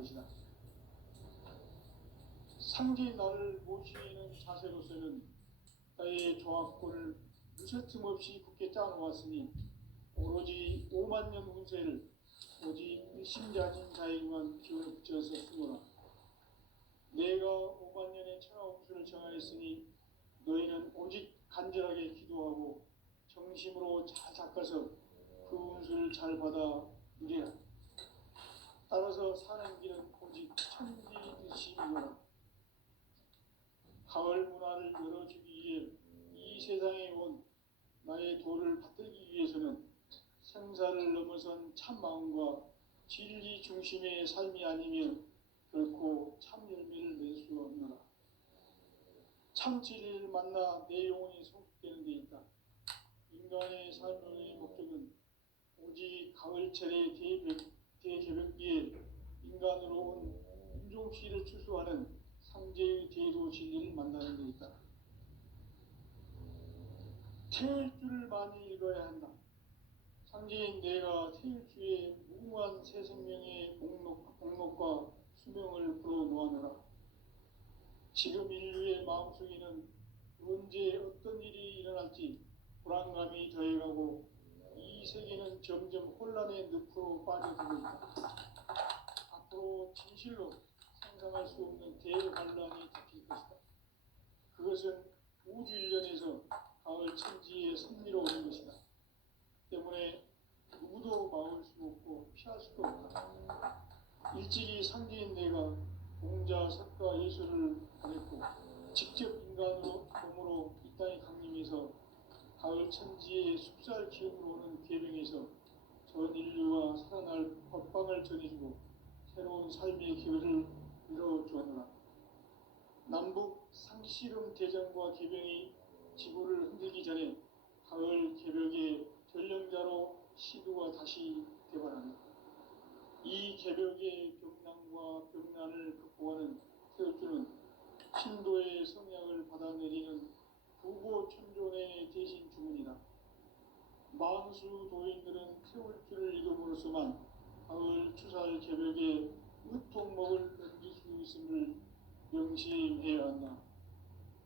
것이다. 상지 나를 모시는 자세로서는 나의 조합권을 무쇠틈 없이 굳게 짜놓았으니 오로지 5만 년 운세를 오직 일심자진 자에게만 기운을 붙여서 쓰노라. 내가 5만 년의 천하운수를 정하였으니 너희는 오직 간절하게 기도하고 정심으로 잘 닦아서 그 운수를 잘 받아 누리라. 따라서 사는 길은 오직 천지듯이이노라. 가을 문화를 열어주기 위해 이 세상에 온 나의 도를 받들기 위해서는 생사를 넘어선 참마음과 진리 중심의 삶이 아니면 결코 참 열매를 낼 수 없노라. 참 진리를 만나 내 영혼이 성숙되는 데 있다. 인간의 삶의 목적은 오직 가을철의 대개벽기에 인간으로 온 인종시를 추수하는 상제의 대도 진리를 만나는 데 있다. 태일주를 많이 읽어야 한다. 상제인 내가 태일주의 무궁한 새 생명의 목록과 수명을 불어놓아노라. 지금 인류의 마음속에는 언제 어떤 일이 일어날지 불안감이 더해가고 이 세계는 점점 혼란의 늪으로 빠져들고 있다. 앞으로 진실로 상상할 수 없는 대환란이 닥칠 것이다. 그것은 우주 일련에서 가을 천지의 섭리로 오는 것이다. 때문에 누구도 막을 수 없고 피할 수도 없다. 일찍이 상제인 내가 공자, 석가, 예술을 보냈고 직접 인간으로 몸으로 이 땅에 강림해서 가을 천지의 숲살 기운으로 오는 계명에서 전 인류가 살아날 법방을 전해주고 새로운 삶의 기회를 이뤄주었노라. 남북 상씨름 대전과 개병이 지구를 흔들기 전에 가을 개벽의 전령자로 시두가 다시 되발한다. 이 개벽의 병난과 병난을 극복하는 태울주는 신도의 성약을 받아내리는 부고천존의 대신 주문이다. 만수 도인들은 태울주를 읽음으로써만 가을 추살 개벽의 의통목을 넘길 수 있음을 명심해야 한다.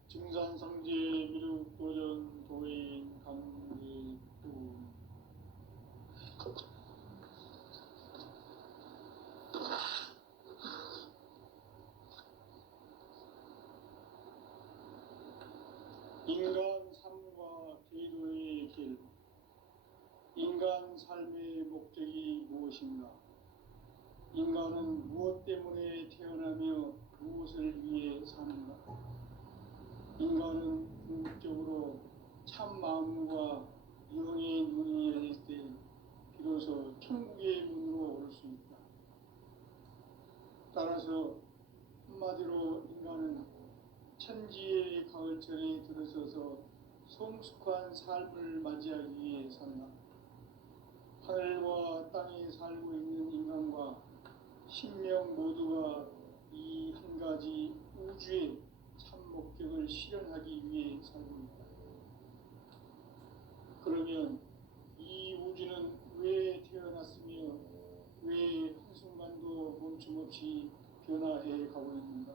증산상제 미륵도전 도인 강제도 인간 삶과 제도의 길. 인간 삶의 목적이 무엇인가? 인간은 무엇 때문에 태어나며 무엇을 위해 사는가? 인간은 궁극적으로 참 마음과 영의 눈이 열릴 때 비로소 천국의 문으로 오를 수 있다. 따라서 한마디로 인간은 천지의 가을철에 들어서서 성숙한 삶을 맞이하기 위해 산다. 하늘과 땅에 살고 있는 인간과 신명 모두가 이 한 가지 우주의 참 목적을 실현하기 위해 살고 있다. 그러면 이 우주는 왜 태어났으며 왜 한순간도 멈춤없이 변화해 가고 있는가?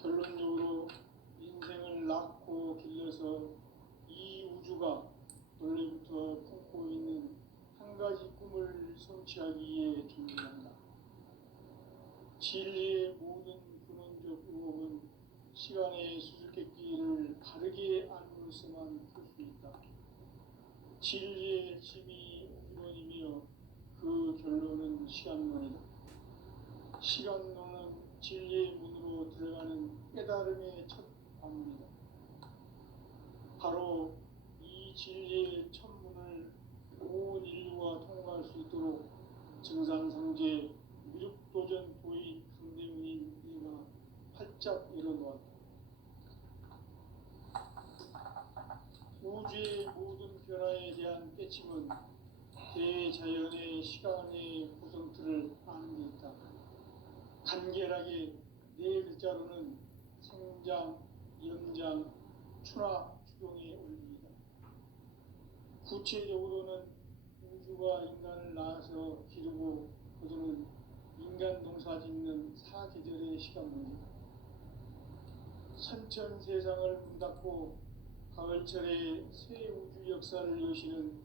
결론적으로 인생을 낳고 길러서 이 우주가 원래부터 품고 있는 한 가지 꿈을 성취하기 위해 준비한다. 진리의 모든 근원적 의혹은 시간의 수수께끼를 바르게 알므로서만 풀 수 있다. 진리의 핵심이 이론이며 그 결론은 시간론이다. 시간론은 진리의 문으로 들어가는 깨달음의 첫 관문이다. 바로 이 진리의 첫 문을 온 인류가 통과할 수 있도록 증산상제 미륵도전 도인 강대문인 이가 활짝 열어놓았다. 우주의 모든 변화에 대한 깨침은 대자연의 시간의 구성틀을 아는 데 있다. 간결하게 네 글자로는 생장, 염장, 추나, 추동의 원리이다. 구체적으로는 우주가 인간을 낳아서 기르고 거두는 인간 하나의 시간입니다. 선천 세상을 문 닫고 가을철에 새 우주 역사를 여시는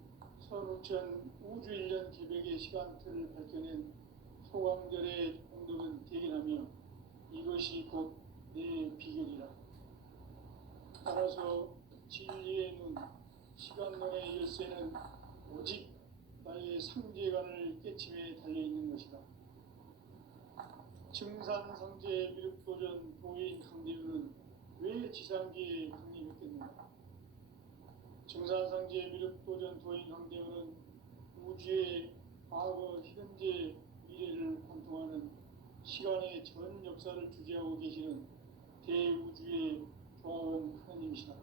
선우천 우주일년 개벽의 시간틀을 밝혀낸 소강절의 공덕은 대견하며 이것이 곧 내 비결이라. 따라서 진리의 눈, 시간론의 열쇠는 오직 나의 상제관을 깨침에 달려있는 것이다. 증산상제 미륵도전 도인 강대우는 왜 지상계에 강림했겠는가? 증산상제 미륵도전 도인 강대우는 우주의 과거, 현재, 미래를 관통하는 시간의 전 역사를 주재하고 계시는 대우주의 조화원 하나님이시다.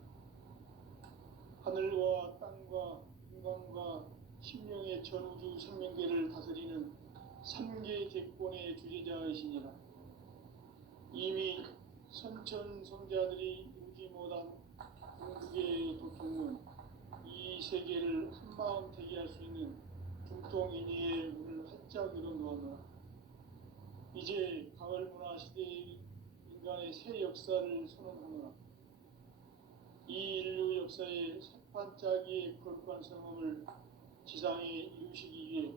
하늘과 땅과 인간과 심령의 전우주 생명계를 다스리는 삼계 대권의 주제자이시니라. 이미 선천성자들이 이루지 못한 궁극의 도통은 이 세계를 한마음 되게 할 수 있는 중통인의의 문을 활짝 열어놓았노라. 이제 가을문화 시대의 인간의 새 역사를 선언하노라. 이 인류 역사의 새판짜기의 거룩한 성험을 지상에 이루시기 위해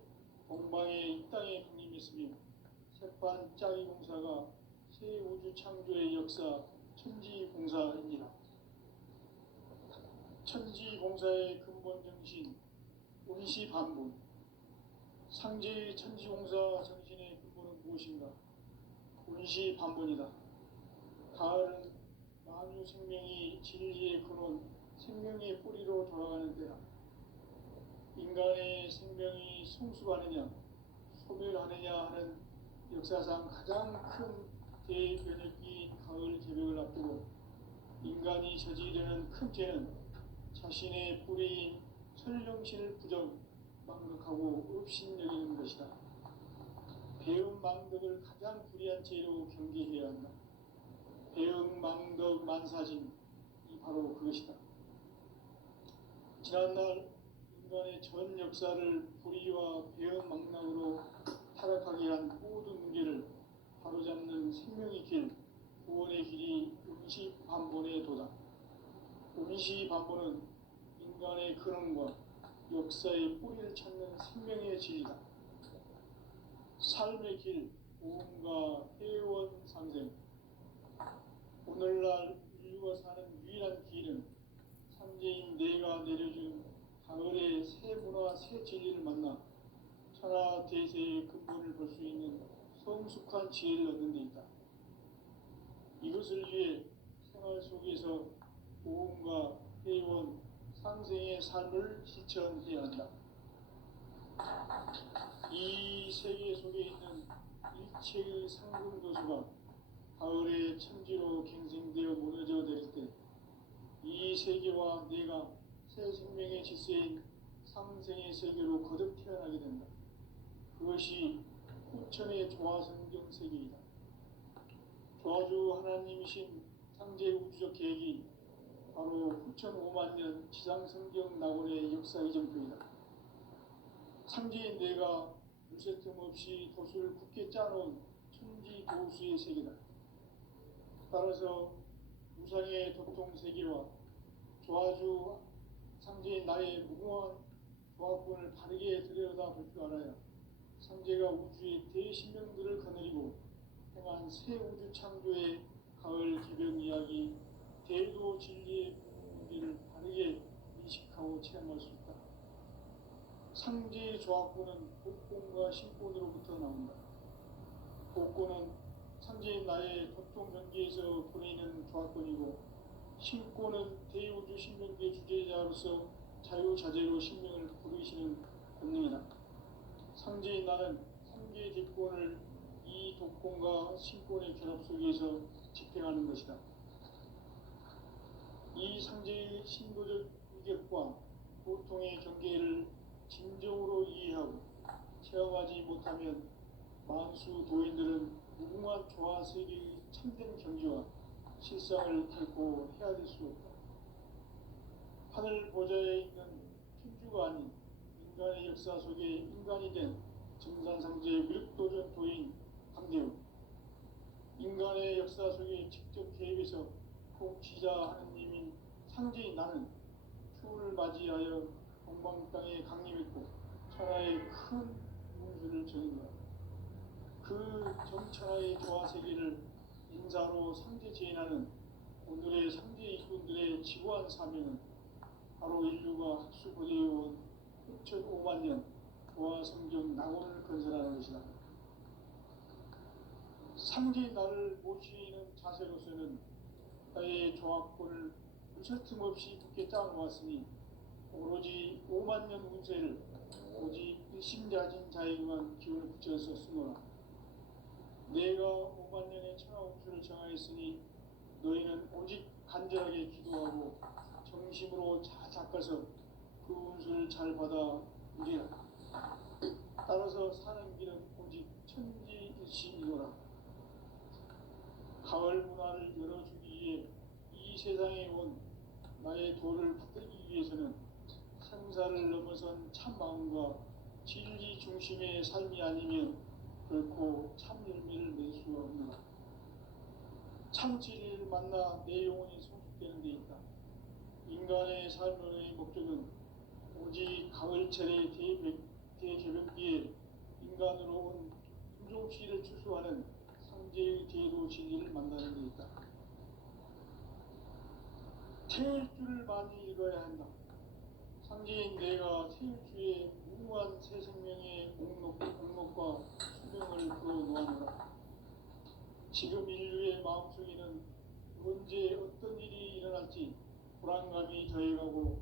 동방에 이 땅에 강림했으며 새판짜기 공사가 새 우주 창조의 역사 천지공사입니다. 천지공사의 근본 정신 운시반분. 상제의 천지공사 정신의 근본은 무엇인가? 운시반분이다. 가을은 만유 생명이 진리의 근원, 생명의 뿌리로 돌아가는 때다. 인간의 생명이 성숙하느냐, 소멸하느냐 하는 역사상 가장 큰 대변혁기인 가을 개벽을 앞두고 인간이 저지르는 큰 죄는 자신의 뿌리인 설령신을 부정, 망각하고 업신여기는 것이다. 배음 망덕을 가장 불의한 죄로 경계해야 한다. 배음 망덕 만사진이 바로 그것이다. 지난날 인간의 전 역사를 불의와 배음 망락으로 타락하게 한 모든 문제를 바로잡는 생명의 길, 구원의 길이 운시반본의 도다. 운시반본은 인간의 근원과 역사의 뿌리를 찾는 생명의 진리다. 삶의 길, 보험과 회원 상생. 오늘날 인류가 사는 유일한 길은 삼재인 내가 내려준 가을의 새 문화, 새 진리를 만나 천하 대세의 근본을 볼 수 있는 성숙한 지혜를 얻는 데 있다. 이것을 위해 생활 속에서 보험과 회원, 상생의 삶을 실천해야 한다. 이 세계 속에 있는 일체의 상승도수가 가을의 천지로 갱생되어 무너져 내릴 때 이 세계와 내가 새 생명의 질서인 상생의 세계로 거듭 태어나게 된다. 그것이 후천의 조화성경 세계이다. 조화주 하나님이신 상제 우주적 계획이 바로 후천 5만 년 지상성경 낙원의 역사 이정표이다. 상제인 내가 물새틈 없이 도수를 굳게 짜놓은 천지 도수의 세계다. 따라서 우상의 도통 세계와 조화주 상제인 나의 무궁한 조화권을 바르게 들여다볼 줄 알아야 상제가 우주의 대신명들을 거느리고 행한 새 우주 창조의 가을 개벽 이야기, 대도 진리의 문제를 바르게 인식하고 체험할 수 있다. 상제의 조화권은 복권과 신권으로부터 나온다. 복권은 상제인 나의 도통 경계에서 보내는 조화권이고, 신권은 대우주 신명계 주제자로서 자유자재로 신명을 부르시는 권능이다. 상제인 나는 상계 대권을 이 독권과 신권의 결합 속에서 집행하는 것이다. 이 상제의 신도적 위격과 보통의 경계를 진정으로 이해하고 체험하지 못하면 만수 도인들은 무궁한 조화 세계의 참된 경지와 실상을 결코 헤아릴 수 없다. 하늘 보좌에 있는 천주가 아닌 인간의 역사 속에 인간이 된 증산상제 미륵도전 도인 강대우. 인간 상제인 나는 추우를 맞이하여 동방 땅에 강림했고 천하의 큰 문수를 정인노라. 그 정천하의 조화세계를 인사로 상제 제인하는 오늘의 상제 일꾼들의 지구한 사명은 바로 인류가 학수고대해온 6,500만 년 조화 성경 낙원을 건설하는 것이다. 상제인 나를 모시는 자세로서는 나의 조합권을 무설틈 없이 굳게 짜놓았으니 오로지 5만 년 운세를 오직 일심자진 자에게만 기운을 붙여서 쓰노라. 내가 5만 년의 천하 운수를 정하였으니 너희는 오직 간절하게 기도하고 정심으로 잘 닦아서 그 운수를 잘 받아 누리라. 따라서 사는 길은 오직 천지일심이노라. 가을 문화를 열어주기 위해 이 세상에 온 나의 도를 받들기 위해서는 생사를 넘어선 참 마음과 진리 중심의 삶이 아니면 결코 참 열매를 맺을 수가 없노라. 참 진리를 만나 내 영혼이 성숙되는 데 있다. 인간의 삶의 목적은 오직 가을철의 대개벽기에 인간으로 온 품종씨를 추수하는 상제의 대도 진리를 만나는 데 있다. 태울 줄을 많이 읽어야 한다. 상제인 내가 태울주의 무한 새 생명의 공록과 수명을 불어놓아노라. 지금 인류의 마음속에는 언제 어떤 일이 일어날지 불안감이 더해가고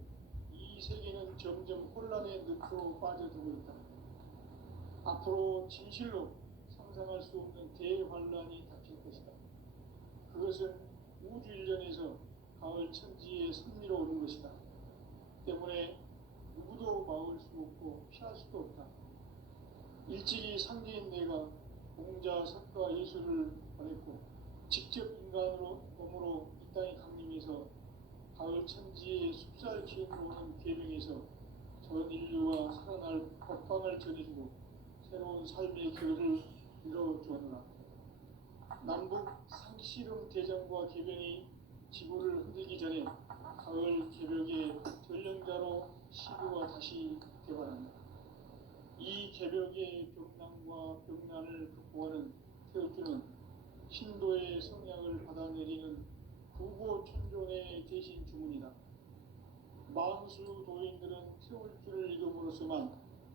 이 세계는 점점 혼란의 늪으로 빠져들고 있다. 앞으로 진실로 상상할 수 없는 대환란이 닥칠 것이다. 그것은 우주 일련에서 가을 천지의 섭리로 오는 것이다. 때문에 누구도 막을 수 없고 피할 수도 없다. 일찍이 상제인 내가 공자, 석가, 예수를 보냈고 직접 인간으로 몸으로 이 땅에 강림해서 가을 천지의 숲살 기운으로 오는 계명에서 전 인류가 살아날 법방을 전해주고 새로운 삶의 길을 이뤄주었노라. 남북 상씨름 대전과 계병이 지구를 흔들기 전에 가을 개벽의 전령자로 시구가 다시 개발한다. 이 개벽의 병난과 병난을 극복하는 태울주는 신도의 성향을 받아내리는 구보천존의 대신 주문이다. 만수 도인들은 태울주를 읽음으로써만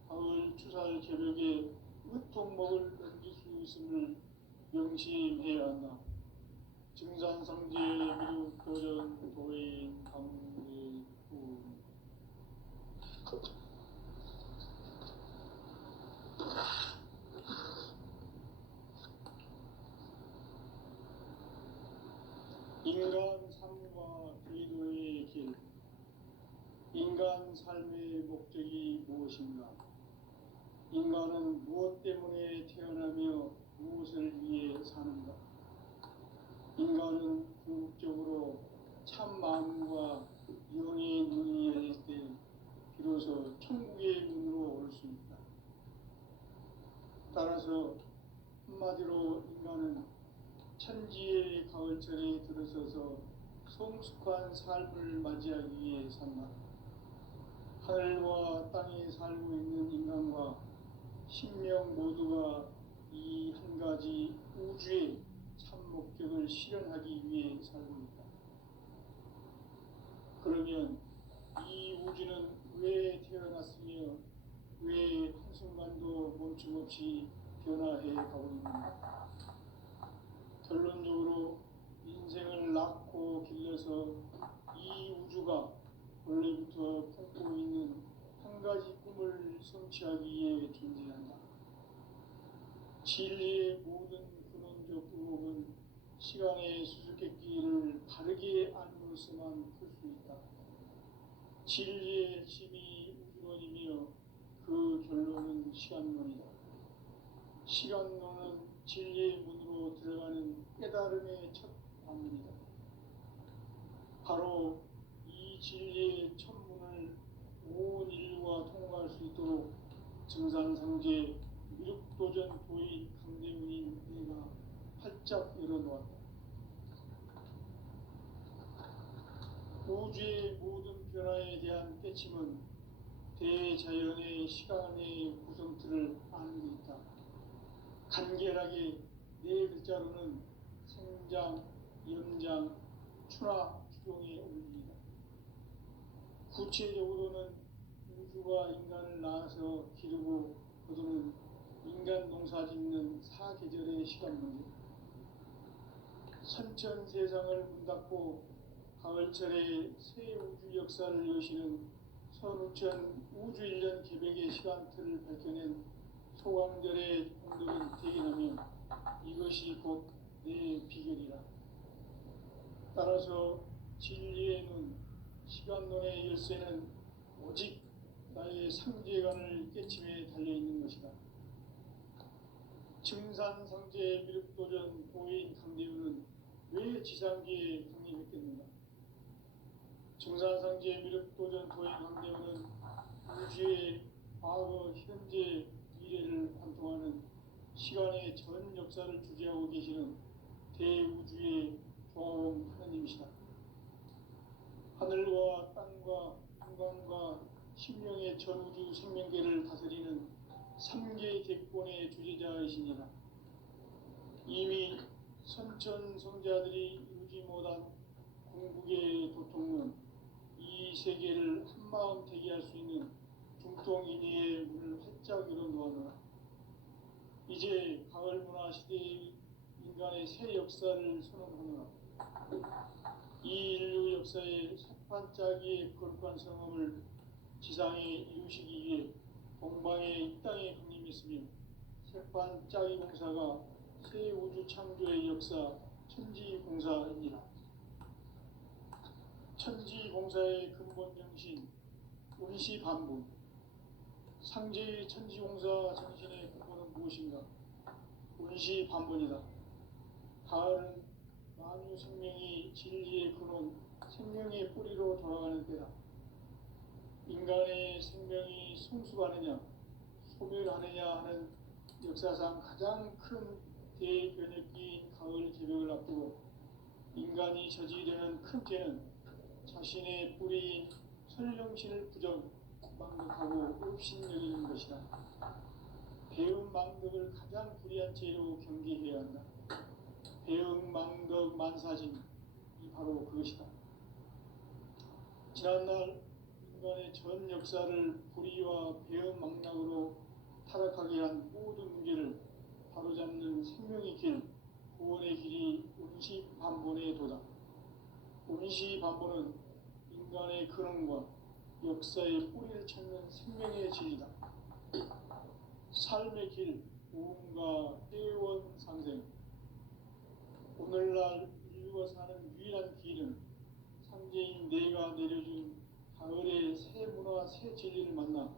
가을 추살 개벽에 으통먹을 넘길 수 있음을 명심해야 한다. 증산상제 미륵도전 도인 강례구. 인간 삶과 기도의 길. 인간 삶의 목적이 무엇인가? 인간은 무엇 때문에 태어나며 무엇을 위해 사는가? 인간은 궁극적으로 참 마음과 영의 눈이 열릴 때 비로소 천국의 문으로 올 수 있다. 따라서 한마디로 인간은 천지의 가을철에 들어서서 성숙한 삶을 맞이하기 위해 산다. 하늘과 땅에 살고 있는 인간과 신명 모두가 이 한 가지 우주의 참 목적을 실현하기 위해 살고 있다. 그러면 이 우주는 왜 태어났으며 왜 한순간도 멈춤없이 변화해 가고 있는가? 결론적으로 인생을 낳고 길러서 이 우주가 원래부터 품고 있는 한 가지 꿈을 성취하기 위해 존재한다. 진리의 모든 근원적 의혹은 시간의 수수께끼를 바르게 알므로서만 풀 수 있다. 진리의 핵심이 우주론이며 그 결론은 시간론이다. 시간론은 진리의 문으로 들어가는 깨달음의 첫 방문이다. 바로 이 진리의 첫 문을 온 인류가 통과할 수 있도록 증산상제 미륵도전 도인 강대문인 내가 활짝 열어놓았다. 우주의 모든 변화에 대한 깨침은 대자연의 시간의 구성틀을 아는 데 있다. 간결하게 네 글자로는 생장, 연장, 추나 추동에 올립니다. 구체적으로는 우주가 인간을 낳아서 기르고 거두는 인간 농사 짓는 사계절의 시간 문제, 선천 세상을 문 닫고 가을철에 새 우주 역사를 여시는 선우천 우주 1년 개백의 시간틀을 밝혀낸 소강절의 공덕은 대견하며 이것이 곧 내 비결이라. 따라서 진리의 눈, 시간론의 열쇠는 오직 나의 상제관을 깨침에 달려있는 것이다. 증산상제 미륵도전 도인 강대우는 왜 지상계에 강림했겠는가? 증산상제 미륵도전 도인 강대우는 우주의 과거, 현재, 미래를 관통하는 시간의 전 역사를 주재하고 계시는 대우주의 조화원 하나님이시다. 하늘과 땅과 인간과 심령의 전우주 생명계를 다스리는 3개 대권의 주재자이시니라. 이미 선천성자들이 이루지 못한 궁극의 도통은 이 세계를 한마음 되게 할 수 있는 중통인의의 문을 활짝 열어놓았노라. 이제 가을 문화 시대의 인간의 새 역사를 선언하노라. 이 인류 역사의 석반짜기의 거룩한 성험을 지상에 이루시기 위해 동방에 이 땅에 강림했으며 색반짜기 공사가 새 우주 창조의 역사 천지공사입니다. 천지공사의 근본 정신 운시반분, 상제의 천지공사 정신의 근본은 무엇인가? 운시반분이다. 가을은 만유 생명이 진리의 근원, 생명의 뿌리로 돌아가는 때다. 인간의 생명이 성숙하느냐, 소멸하느냐 하는 역사상 가장 큰 대변혁기인 가을 개벽을 앞두고 인간이 저지르는 큰 죄는 자신의 뿌리인 설령신을 부정, 망덕하고 업신여기는 것이다. 배움 망덕을 가장 불의한 죄로 경계해야 한다. 배움 망덕 만사진, 이 바로 그것이다. 지난날 인간의 전 역사를 불의와 배움 망락으로 타락하게 한 모든 문제를 바로잡는 생명의 길, 구원의 길이 운시반본의 도다. 운시반본은 인간의 근원과 역사의 뿌리를 찾는 생명의 진리다. 삶의 길, 우음과 회원 상생. 오늘날 인류가 사는 유일한 길은 상제인 내가 내려준 가을의 새 문화, 새 진리를 만나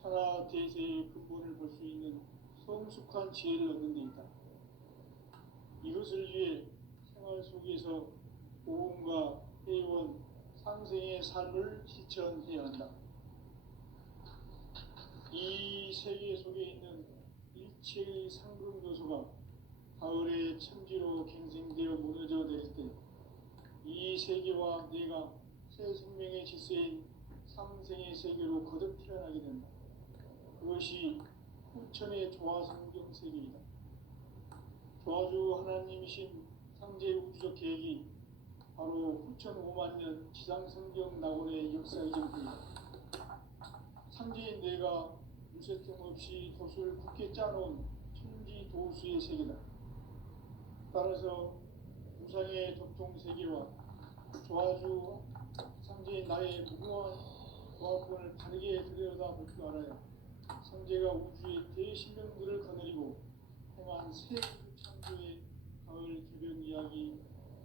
천하 대세의 근본을 볼 수 있는 성숙한 지혜를 얻는 데 있다. 이것을 위해 생활 속에서 오음과 회원, 상생의 삶을 실천해야 한다. 이 세계 속에 있는 일체의 상급 요소가 가을의 천지로 갱생되어 무너져 내릴 때 이 세계와 내가 새 생명의 질서인 상생의 세계로 거듭 태어나게 된다. 그것이 후천의 조화성경 세계이다. 조화주 하나님이신 상제 우주적 계획이 바로 후천 5만 년 지상성경 낙원의 역사 이전입니다. 상제인 내가 무쇠틈 없이 돛을 굳게 짜놓은 천지 도수의 세계다. 따라서 우상의 도통 세계와 조화주 상제인 나의 무궁한 조화권을 다르게 들여다볼 줄 알아야 상제가 우주의 대신령들을 거느리고 행한 새 우주 창조의 가을 개변 이야기,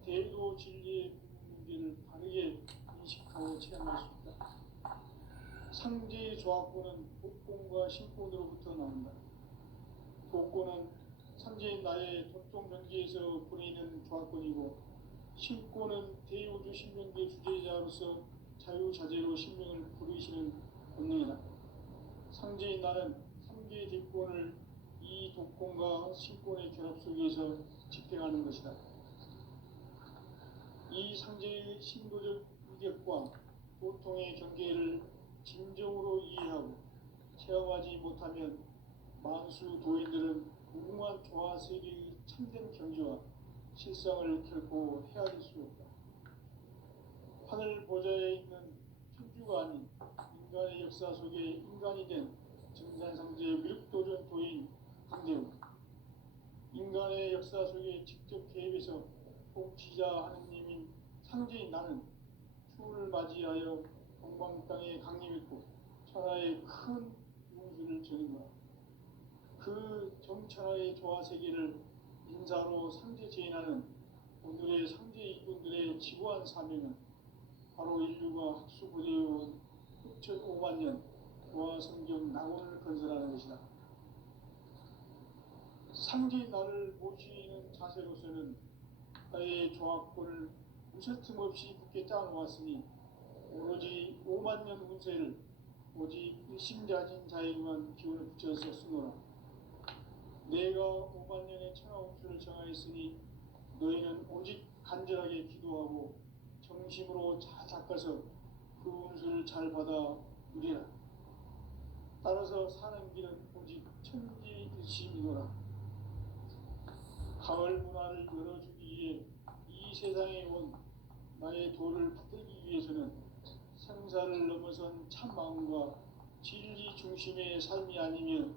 대도 진리의 문제를 바르게 인식하고 체험할 수 있다. 상제의 조화권은 복권과 신권으로부터 나온다. 복권은 상제인 나의 도통 경계에서 보내는 조화권이고, 신권은 대우주 신명계 주제자로서 자유자재로 신명을 부르시는 본능이다. 상제인 나는 3개의 뒷권을 이 독권과 신권의 결합 속에서 집행하는 것이다. 이 상제의 신도적 유격과 고통의 경계를 진정으로 이해하고 체험하지 못하면 만수 도인들은 무궁한 조화 세계의 참된 경지와 실상을 결코 헤아릴 수 없다. 하늘 보좌에 있는 천주가 아닌 인간의 역사 속에 인간이 된 증산상제의 미륵도전 도인 강대웅, 인간의 역사 속에 직접 개입해서 통치자 하느님인 상제인 나는 추후를 맞이하여 동방 땅에 강림했고 천하의 큰 용수를 전인다. 그 정천하의 조화 세계를 인사로 상제 제인하는 오늘의 상제 이군들의 지구한 사명은 바로 인류가 학수고대해온 흑천 5만 년 조화 성경 낙원을 건설하는 것이다. 상제인 나를 모시는 자세로서는 나의 조합권을 무쇠틈 없이 굳게 짜놓았으니 오로지 5만 년 운세를 오직 일심자진 자에게만 기운을 붙여서 쓰노라. 내가 5만 년의 천하운수를 정하였으니 너희는 오직 간절하게 기도하고 정심으로 잘 닦아서 그 운수를 잘 받아 누리라. 따라서 사는 길은 오직 천지일심이노라. 가을 문화를 열어주기 위해 이 세상에 온 나의 도를 받들기 위해서는 생사를 넘어선 참 마음과 진리 중심의 삶이 아니면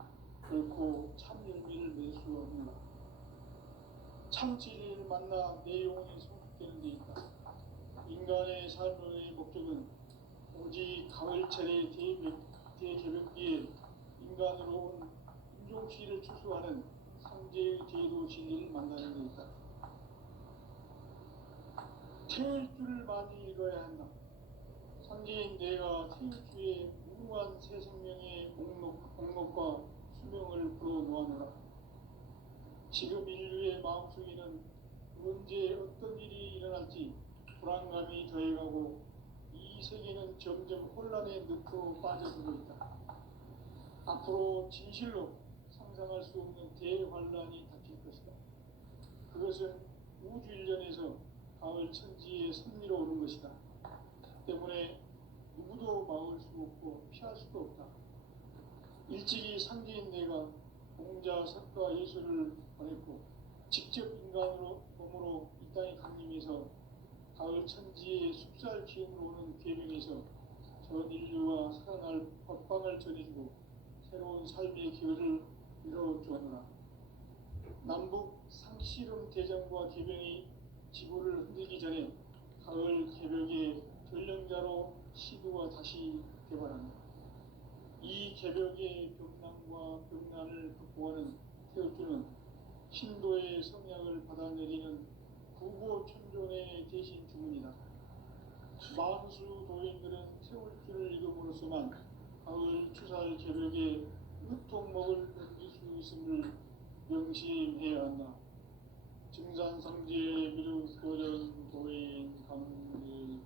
결코 참 열매를 맺을 수 없노라. 참 진리를 만나 내 영혼이 성숙되는 데 있다. 인간의 삶의 목적은 오직 가을철의 대개벽기에 인간으로 온 인종시를 추수하는 상제의 제도 진리를 만나는 데 있다. 태일주를 많이 읽어야 한다. 상제인 내가 태일주의 무궁한 새 생명의 목록과 수명을 풀어놓아노라. 지금 인류의 마음속에는 언제 어떤 일이 일어날지 불안감이 더해가고 이 세계는 점점 혼란의 늪으로 빠져들고 있다. 앞으로 진실로 상상할 수 없는 대환란이 닥칠 것이다. 그것은 우주 일련에서 가을 천지의 섭리로 오는 것이다. 때문에 누구도 막을 수 없고 피할 수도 없다. 일찍이 상제인 내가 공자, 석가, 예수를 보냈고 직접 인간으로 몸으로 이 땅에 강림해서 가을 천지의 숲살 기운으로 오는 계명에서 전 인류와 살아날 법방을 전해주고 새로운 삶의 기회를 이뤄주었노라. 남북 상씨름 대전과 계명이 지구를 흔들기 전에 가을 개벽의 전령자로 시도가 다시 개발한다. 이 개벽의 벽난과 벽난을 극복하는 태울주는 신도의 성약을 받아내리는 구보천존의 대신 주문이다. 만수 도인들은 태울주를 읽음으로써만 가을 추살 개벽의 으통목을 넘길 수 있음을 명심해야 한다. 증산성제 미륵도전 도인 강일군.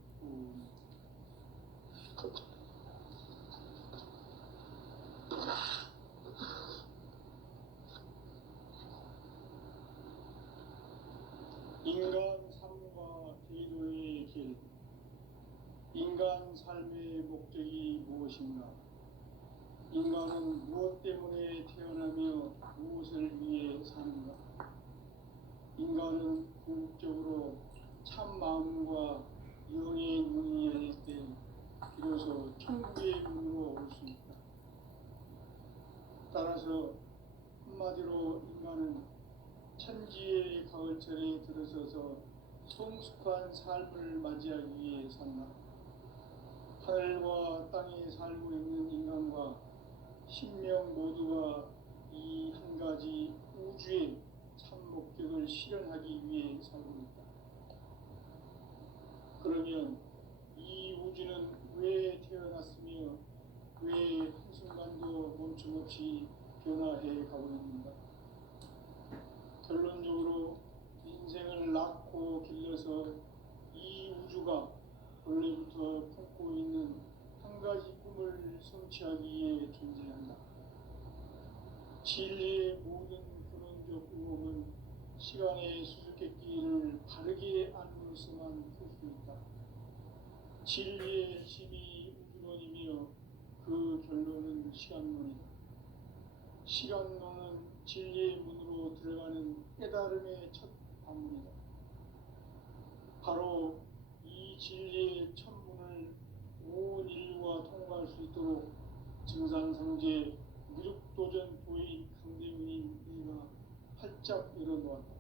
인간 삶과 제도의 길. 인간 삶의 목적이 무엇인가? 인간은 무엇 때문에 태어나며 무엇을 위해 사는가? 인간은 궁극적으로 참 마음과 영의 눈이 열릴 때 비로소 천국의 문으로 올 수 있다. 따라서 한마디로 인간은 천지의 가을철에 들어서서 성숙한 삶을 맞이하기 위해 산다. 하늘과 땅에 살고 있는 인간과 신명 모두가 이 한 가지 우주의 참 목적을 실현하기 위해 살고 있다. 그러면 이 우주는 왜 태어났으며 왜 한순간도 멈춤없이 변화해 가고 있는가? 결론적으로 인생을 낳고 길러서 이 우주가 원래부터 품고 있는 한 가지 꿈을 성취하기 위해 존재한다. 진리의 모든 근원적 의혹은 시간의 수수께끼를 바르게 안으로서만 풀 수 있다. 진리의 핵심이 우주론이며 그 결론은 시간론이다. 시간론은 진리의 문으로 들어가는 깨달음의 첫 관문이다. 바로 이 진리의 첫 문을 온 인류가 통과할 수 있도록 증산성제 무력도전 도인 강대문인 내가 활짝 열어놓았다.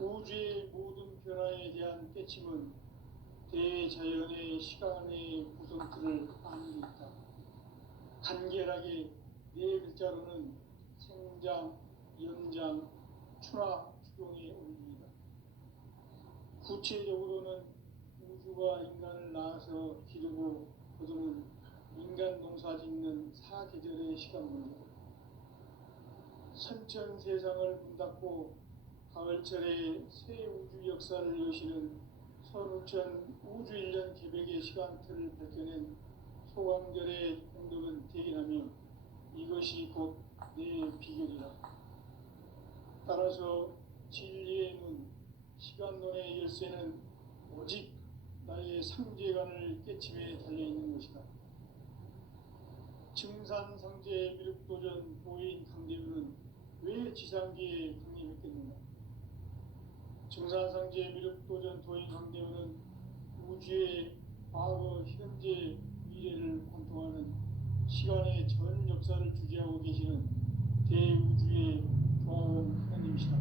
우주의 모든 변화에 대한 깨침은 대자연의 시간의 구성틀을 아니니까 간결하게 네 글자로는 생장, 연장, 추나 추동의 원리이다. 구체적으로는 우주가 인간을 낳아서 기르고 거두는 인간 농사 짓는 사계절의 시간문이다. 선천 세상을 문 닫고 가을철에 새 우주 역사를 여시는 선우천 우주 1년 개백의 시간틀을 밝혀낸 소강절의 공덕은 대견하며 이것이 곧 내 비결이라. 따라서 진리의 문, 시간론의 열쇠는 오직 나의 상제관을 깨침에 달려있는 것이다. 증산상제 미륵도전 도인 강대문은 왜 지상기에 강림했겠는가? 증산상제 미륵도전 도인 강대문은 우주의 과거, 현재, 미래를 관통하는 시간의 전 역사를 주재하고 계시는 대우주의 조화원 하나님이시다.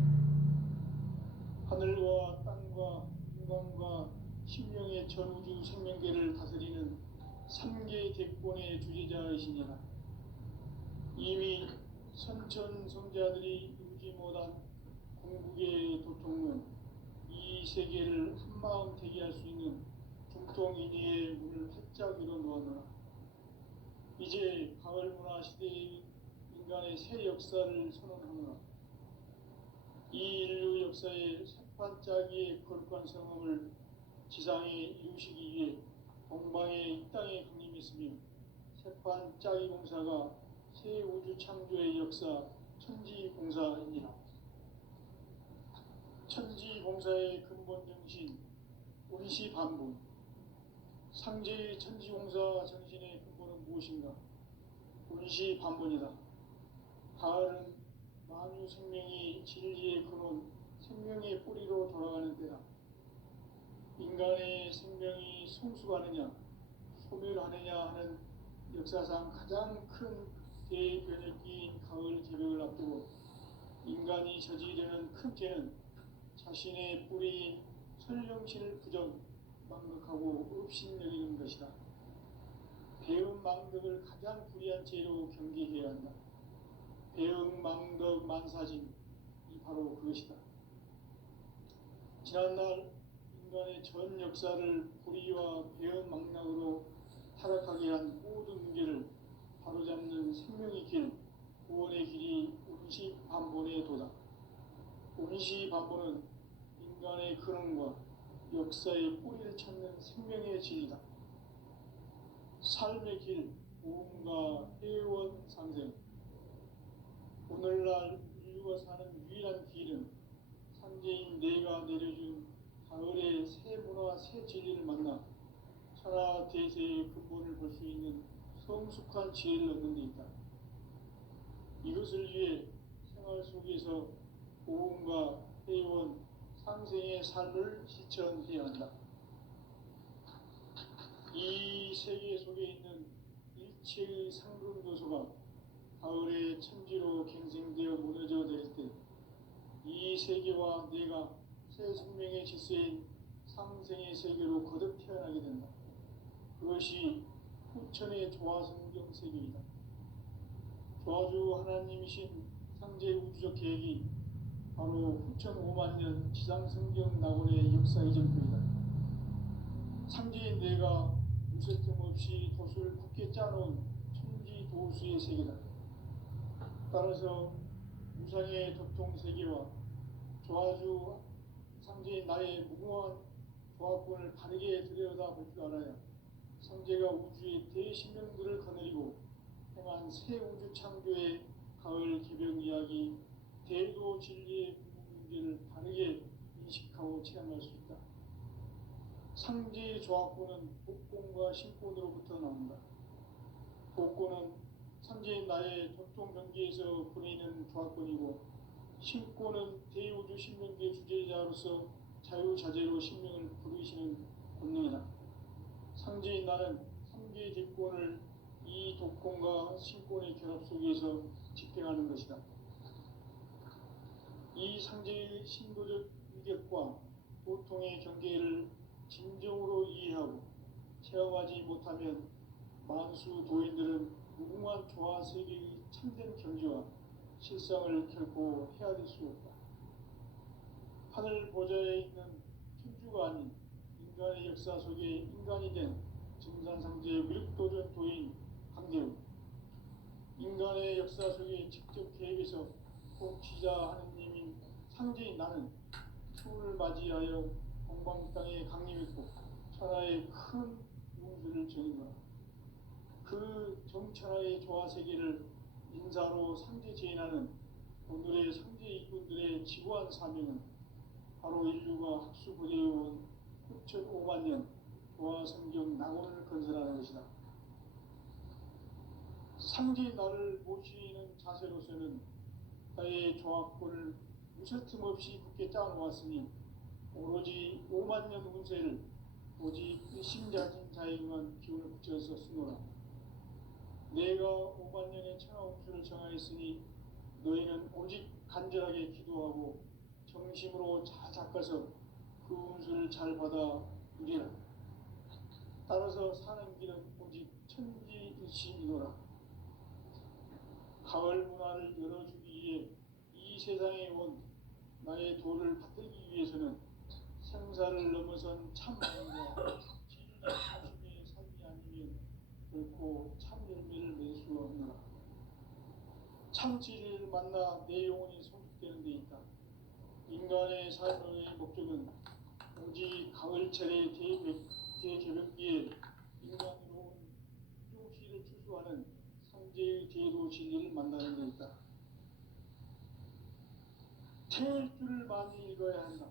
하늘과 땅과 인간과 심령의 전우주 생명계를 다스리는 3개 대권의 주재자이시니라. 이미 선천 성자들이 이루지 못한 궁극의 도통문, 이 세계를 한마음 되게 할 수 있는 중통인의의 문을 활짝 열어놓았노라. 이제 가을 문화 시대의 인간의 새 역사를 선언하노라. 이 인류 역사의 새반짝이의 거룩한 성험을 지상에 이루시기 위해 동방의 이 땅에 강림했으며 새반짝이 공사가 새 우주 창조의 역사 천지공사이니라. 천지공사의 근본 정신 원시반분, 상제의 천지공사 정신의 근본은 무엇인가? 원시반분이다. 가을은 만유 생명이 진리의 근원, 생명의 뿌리로 돌아가는 때다. 인간의 생명이 성숙하느냐, 소멸하느냐 하는 역사상 가장 큰 대변혁기인 가을 개벽을 앞두고 인간이 저지르는 큰 죄는 자신의 뿌리인 설령신을 부정, 망극하고 업신여기는 것이다. 배은 망덕을 가장 불의한 죄로 경계해야 한다. 배은 망덕 만사진, 이 바로 그것이다. 지난날 인간의 전 역사를 불의와 배은 망락으로 타락하게 한 모든 문제를 바로잡는 생명의 길, 구원의 길이 원시반본의 도다. 원시반본은 인간의 근원과 역사의 뿌리를 찾는 생명의 진리다. 삶의 길, 보험과 회원 상생. 오늘날 인류가 사는 유일한 길은 상제인 내가 내려준 가을의 새 문화, 새 진리를 만나 천하 대세의 근본을 볼 수 있는 성숙한 지혜를 얻는 데 있다. 이것을 위해 생활 속에서 보험과 회원, 상생의 삶을 실천해야 한다. 이 세계 속에 있는 일체의 상급 요소가 가을의 천지로 갱생되어 무너져 내릴 때 이 세계와 내가 새 생명의 질서인 상생의 세계로 거듭 태어나게 된다. 그것이 후천의 조화성경 세계이다. 조화주 하나님이신 상제 우주적 계획이 바로 후천 5만 년 지상성경 낙원의 역사 이전표이다. 상제인 내가 무색점 없이 도수를 굳게 짜놓은 천지도수의 세계다. 따라서 무상의 도통세계와 조화주 상제인 나의 무궁한 조화권을 바르게 들여다볼 줄 알아야 상제가 우주의 대신명들을 거느리고 행한 새 우주 창조의 가을 개벽 이야기, 대도 진리의 궁극 문제를 바르게 인식하고 체험할 수 있다. 상제의 조합권은 복권과 신권으로부터 나온다. 복권은 상제인 나의 전통 경기에서 부리는 조합권이고, 신권은 대우주 신명기의 주제자로서 자유자재로 신명을 부르시는 권능이다. 상제인 나는 3개의 뒷권을 이 독권과 신권의 결합 속에서 집행하는 것이다. 이 상제의 신도적 위격과 보통의 경계를 진정으로 이해하고 체험하지 못하면 만수 도인들은 무궁한 조화 세계의 참된 경지와 실상을 결코 헤아릴 수 없다. 하늘 보좌에 있는 천주가 아닌 인간의 역사 속에 인간이 된 증산상제의 무력도전 도인 강대우, 인간의 역사 속에 직접 계획해서 통치자 하느님인 상제인 나는 추운을 맞이하여 동방 땅에 강림했고 천하의 큰 운수를 정인거라. 그 정천하의 조화 세계를 인사로 상제 제인하는 오늘의 상제 일꾼들의 지구한 사명은 바로 인류가 학수부대해온 9,500만 년 조화 성경 낙원을 건설하는 것이다. 상제인 나를 모시는 자세로서는 나의 조합권을 무설틈 없이 굳게 짜놓았으니 오로지 5만 년 운세를 오직 일심자진 자에게만 기운을 붙여서 쓰노라. 내가 5만 년의 천하 운수를 정하였으니 너희는 오직 간절하게 기도하고 정심으로 잘 닦아서 그 운수를 잘 받아 누리라. 따라서 사는 길은 오직 천지일심이노라. 가을 문화를 열어주기 위해 이 세상에 온 나의 도를 받들기 위해서는 생사를 넘어선 참마음과 진리중심의 삶이 아니면 결코 참 열매를 맺을 수 없노라. 참 진리를 만나 내 영혼이 성숙되는 데 있다. 인간의 삶의 목적은 오직 가을철의 대개벽기에 인간으로 온 조시를 추수하는 상제의 제도 진리를 만나는 데 있다. 태일주를 많이 읽어야 한다.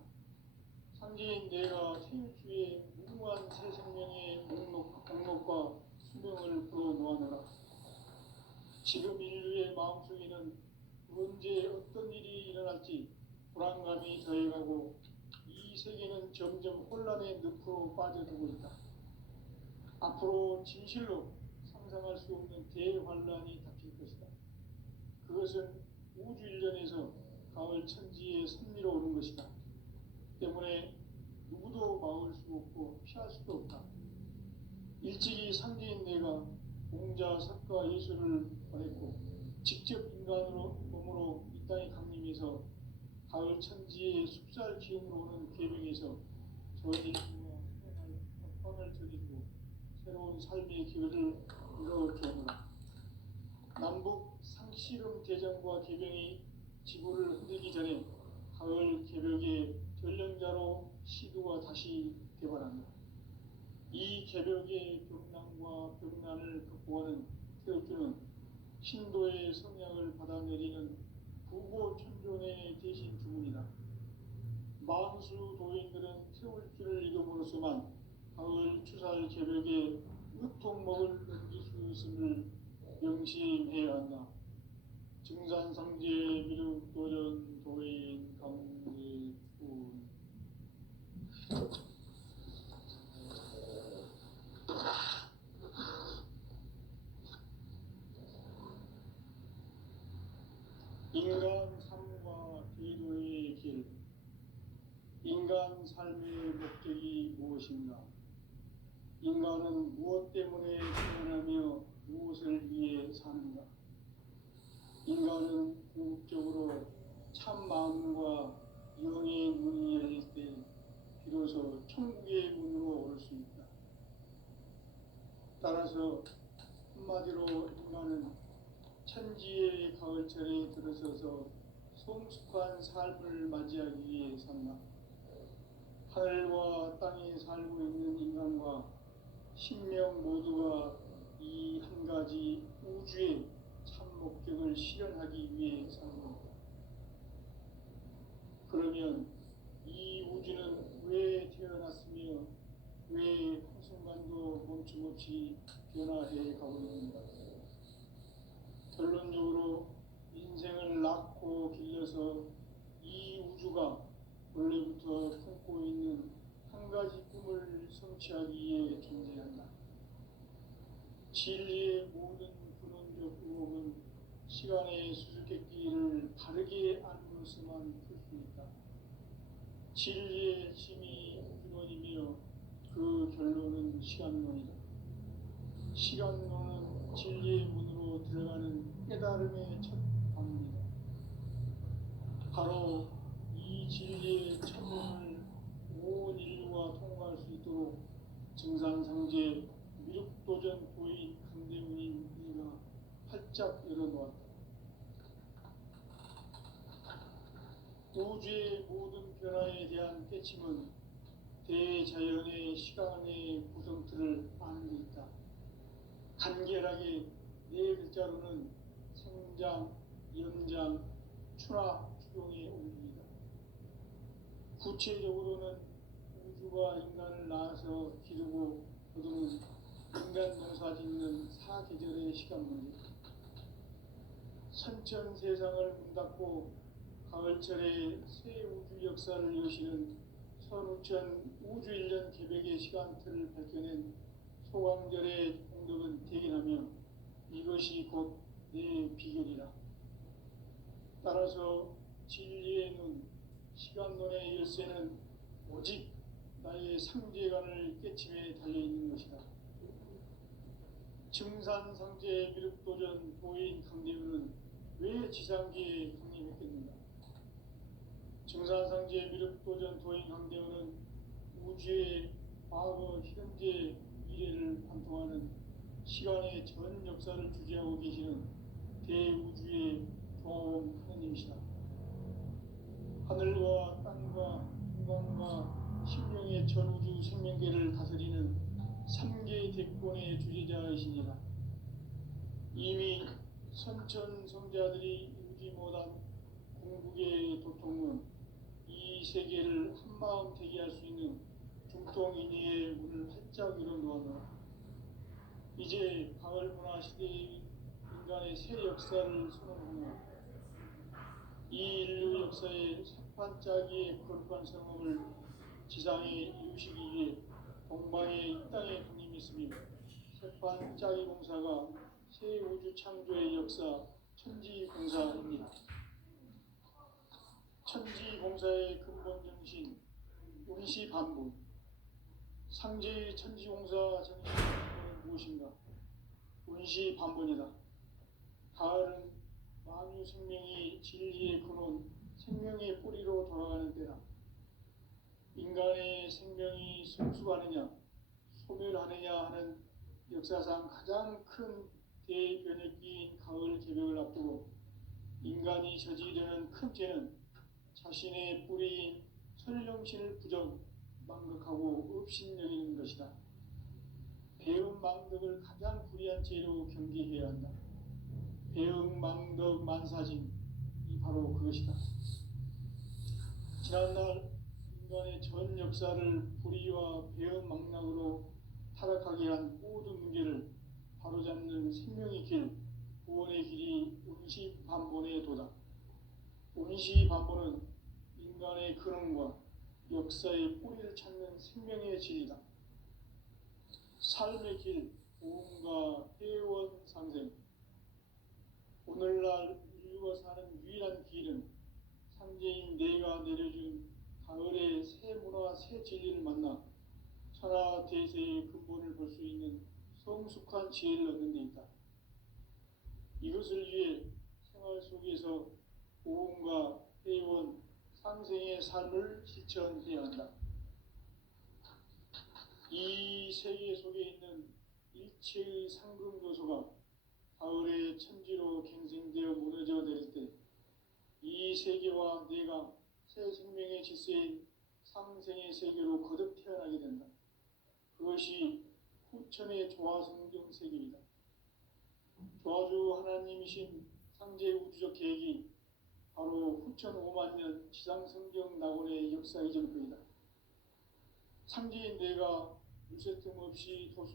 상제인 내가 태일주의 무궁한 새 생명의 목록과 수명을 풀어놓아노라. 지금 인류의 마음속에는 언제 어떤 일이 일어날지 불안감이 더해가고 이 세계는 점점 혼란의 늪으로 빠져들고 있다. 앞으로 진실로 상상할 수 없는 대환란이 닥칠 것이다. 그것은 우주 일련에서 가을 천지의 섭리로 오는 것이다. 때문에 누구도 막을 수 없고 피할 수도 없다. 일찍이 상제인 내가 공자, 석가, 예수를 보냈고 직접 인간으로 몸으로 이 땅에 강림해서 가을 천지의 숲살 기운으로 오는 계명에서 저들과 협방을 저지르고 새로운 삶의 기회를 열어주노라. 남북 상씨름 대전과 개병이 지구를 흔들기 전에 가을 개벽의 전령자로 시두가 다시 개발한다. 이 개벽의 벽난과 벽난을 극복하는 태울주는 신도의 성향을 받아내리는 부고천존의 대신 주문이다. 만수 도인들은 태울주를 이름으로서만 가을 추살 개벽의 으통목을 넘길 수 있음을 명심해야 한다. 증산상제 미륵도전 도인 강대훈. 인간 삶과 기도의 길. 인간 삶의 목적이 무엇인가? 인간은 무엇 때문에 태어나며 무엇을 위해 사는가? 인간은 궁극적으로 참 마음과 영의 문이 열릴 때 비로소 천국의 문으로 오를 수 있다. 따라서 한마디로 인간은 천지의 가을철에 들어서서 성숙한 삶을 맞이하기 위해 산다. 하늘과 땅에 살고 있는 인간과 신명 모두가 이 한 가지 우주의 참 목적을 실현하기 위해 사는 것이다. 그러면 이 우주는 왜 태어났으며 왜 왜 한순간도 멈춤없이 변화해 가고 있는가. 결론적으로 인생을 낳고 길러서 이 우주가 원래부터 품고 있는 한 가지 꿈을 성취하기 위해 존재한다. 진리의 모든 근원적 의혹은 시간의 수수께끼를 바르게 알므로서만 풀 수 있다. 진리의 힘이 근원이며 그 결론은 시간론이다. 시간론은 진리의 문으로 들어가는 깨달음의 첫 방문이다. 바로 이 진리의 첫 문을 온 인류가 통과할 수 있도록 증산상제 미륵도전 도인 강대문인 네가 활짝 열어놓았다. 우주의 모든 변화에 대한 깨침은 대자연의 시간의 구성틀을 아는 데 있다. 간결하게 네 글자로는 생장, 연장, 추나 추동의 원리이다. 구체적으로는 우주가 인간을 낳아서 기르고 거두는 인간 농사 짓는 사계절의 시간문이다. 선천 세상을 문 닫고 가을철에 새 우주 역사를 여시는 선우천 우주일년 개백의 시간틀을 밝혀낸 소광절의 공덕은 대견하며 이것이 곧 내 비결이라. 따라서 진리의 눈, 시간론의 열쇠는 오직 나의 상제관을 깨침에 달려있는 것이다. 증산상제 미륵도전 도인 강대우는 왜 지상기에 강림했겠는가? 증산상제 미륵도전 도인 강대우는 우주의 과거, 현재, 미래를 관통하는 시간의 전 역사를 주재하고 계시는 대우주의 조화원 하느님이시다. 하늘과 땅과 인간과 심령의 전우주 생명계를 다스리는 3개 대권의 주제자이시니라. 이미 선천성자들이 이루지 못한 궁극의 도통은 이 세계를 한마음 되게 할 수 있는 중통인의의 문을 활짝 열어놓았노라. 이제 가을 문화 시대의 인간의 새 역사를 선언하며 이 인류 역사의 새판짜기의 거룩한 성험을 지상에 이루시기 위해 동방의 이 땅에 강림했으며 새판짜기 공사가 새 우주 창조의 역사 천지공사입니다. 천지공사의 근본 정신 운시반분, 상제의 천지공사 정신은 무엇인가? 운시반분이다. 가을은 만유 생명이 진리의 근원, 생명의 뿌리로 돌아가는 때다. 인간의 생명이 성숙하느냐, 소멸하느냐 하는 역사상 가장 큰 대변혁기인 가을 개벽을 앞두고 인간이 저지르는 큰 죄는 자신의 뿌리인 설령신을 부정, 망극하고 업신여기는 것이다. 배음 망덕을 가장 불의한 죄로 경계해야 한다. 배음 망덕 만사진, 이 바로 그것이다. 지난날 인간의 전 역사를 불의와 배음 망락으로 타락하게 한 모든 문제를 바로잡는 생명의 길, 구원의 길이 운시반본의 도다. 운시반본은 인간의 근원과 역사의 뿌리를 찾는 생명의 진리다. 삶의 길, 보험과 회원 상생. 오늘날 인류가 사는 유일한 길은 상제인 내가 내려준 가을의 새 문화, 새 진리를 만나 천하 대세의 근본을 볼 수 있는 성숙한 지혜를 얻는 데 있다. 이것을 위해 생활 속에서 보험과 회원, 상생의 삶을 실천해야 한다. 이 세계 속에 있는 일체의 상금 요소가 가을의 천지로 갱생되어 무너져 내릴 때 이 세계와 내가 새 생명의 질서인 상생의 세계로 거듭 태어나게 된다. 그것이 후천의 조화성경 세계이다. 조화주 하나님이신 상제 우주적 계획이 바로 후천 5만년 지상성경 낙원의 역사 이전거이다. 상제인 내가 유세 틈 없이